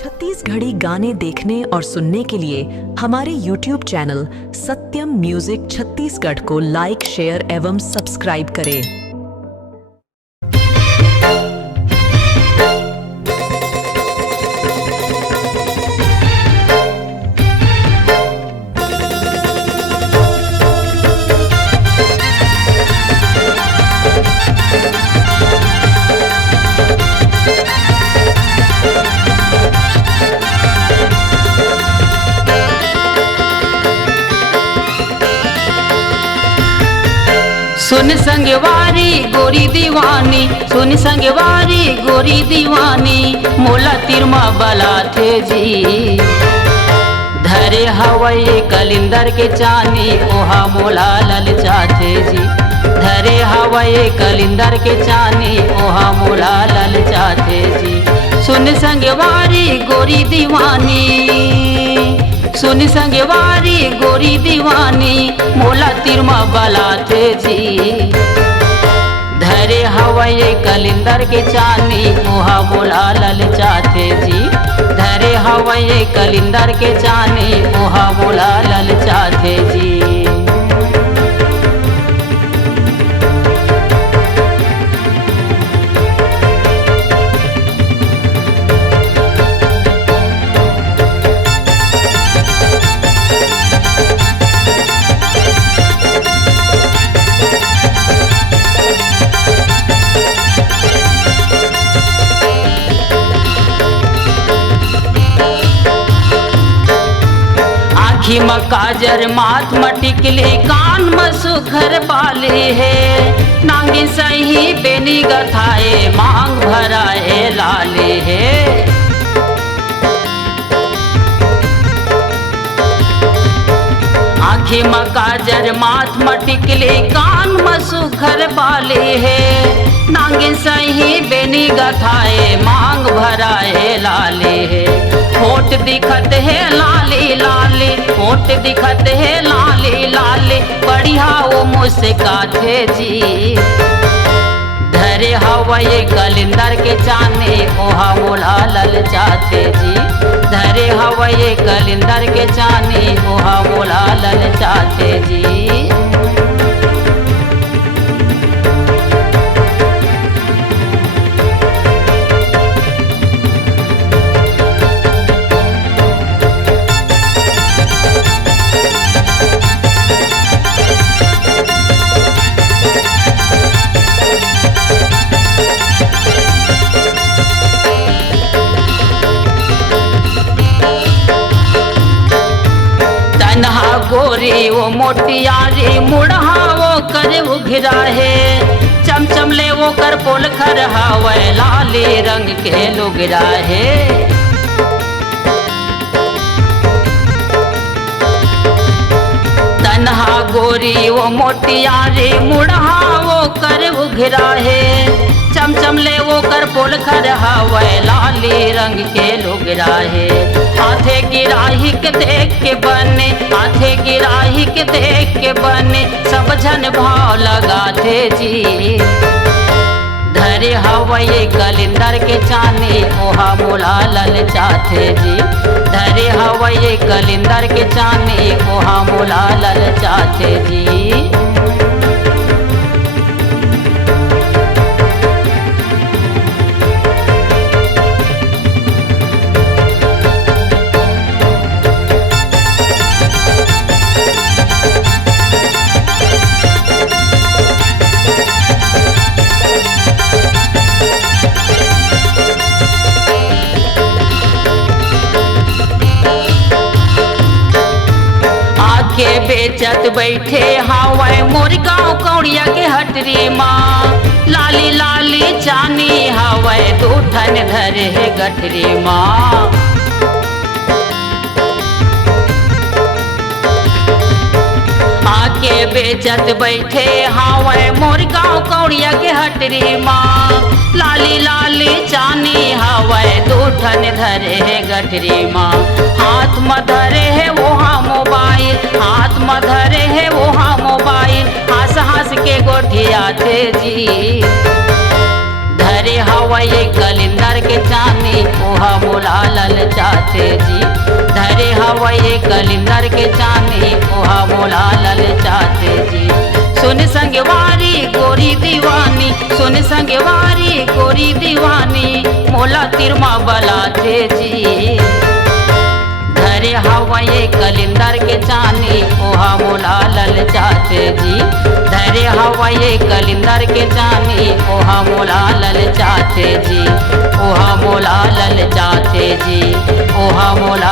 छत्तीसगढ़ी गाने देखने और सुनने के लिए हमारे YouTube चैनल सत्यम म्यूजिक छत्तीसगढ़ को लाइक, शेयर एवं सब्सक्राइब करें। सुन संगवारी गोरी दीवानी, सुन संगवारी गोरी दीवानी, मोला तिरमा बला थे जी। धरे हवई कलिंदर के चानी, ओहा मोला ललचाथे जी। धरे हवई कलिंदर के चानी, ओहा मोला ललचाथे जी। सुन संगवारी गोरी दीवानी, सुन संगवारी गोरी दीवानी, मोला तिरमा बला थे जी। धरे हवई कलिंदर के चानी, ओहा मोला ललचाथे जी। धरे हवई कलिंदर के चानी, ओहा मोला ललचाथे जी। आँखी में काजर, माथ में टिकली, कान में सुखर बाली है। नांगी सही बेनी गथाए, मांग भराए लाले है। आँखी में काजर, माथ में टिकली, कान में सुखर बाली है। नांगी सही बेनी गथाए, मांग भराए लाले है। होठ दिखत है लाली लाली, होठ दिखत है लाली लाली, बढ़िया वो मुस्काथे जी। धरे हवई कलिंदर के चाने, ओहा मोला ललचाथे जी। धरे हवई कलिंदर के चाने, ओहा मोला ललचाथे जी। गोरी वो मोटियारी, मुड़हा वो कर उघरा है। चमचम ले वो कर पोल खर हवै, लाली रंग के लुगरा है। तन्हा गोरी वो मोटियारी, मुड़हा वो कर उघरा है। चमचम ले वो कर पोल खर हवै, लाली रंग के लुगरा है। हाथे गिराही के देख के बने, हाथे गिराही के देख के बने, सब जन भाव लगाथे जी। धरे हवई कलिंदर के चाने, ओहा मोला ललचाथे जी। धरे हवई कलिंदर के चाने, ओहा मोला ललचाथे जी। के बेचत बैठे हवै मोर गाँव कौड़िया के हटरी माँ। लाली लाली चानी हवै, दूठन धरे है गठरी माँ। आके बेचत बैठे हवै मोर गाँव कौड़िया के हटरी माँ। लाली लाली चानी हवै, दूठन धरे है गठरी माँ। हाथ में धरे है वहाँ मोबाइल, हाथ में धरे है वहाँ मोबाइल, हंस हंस के गोठिया थे जी। धरे हवई कलिंदर के चानी, चानी ओहा मोला लल चाचे जी। धरे हवाए कलिंदर के चानी ओहा मोला लल चाचे जी। सुन संगवारी गोरी दीवानी, सुन संगवारी गोरी दीवानी मोला तिरमा बलाते जी। धरे हवाए कलिंदर के चानी ओहा मोला लल चाचे जी। धरे हवाए कलिंदर के चानी ओहा मोला लल चाचे जी। ओहा मोला लल चाचे जी। ओहा मोला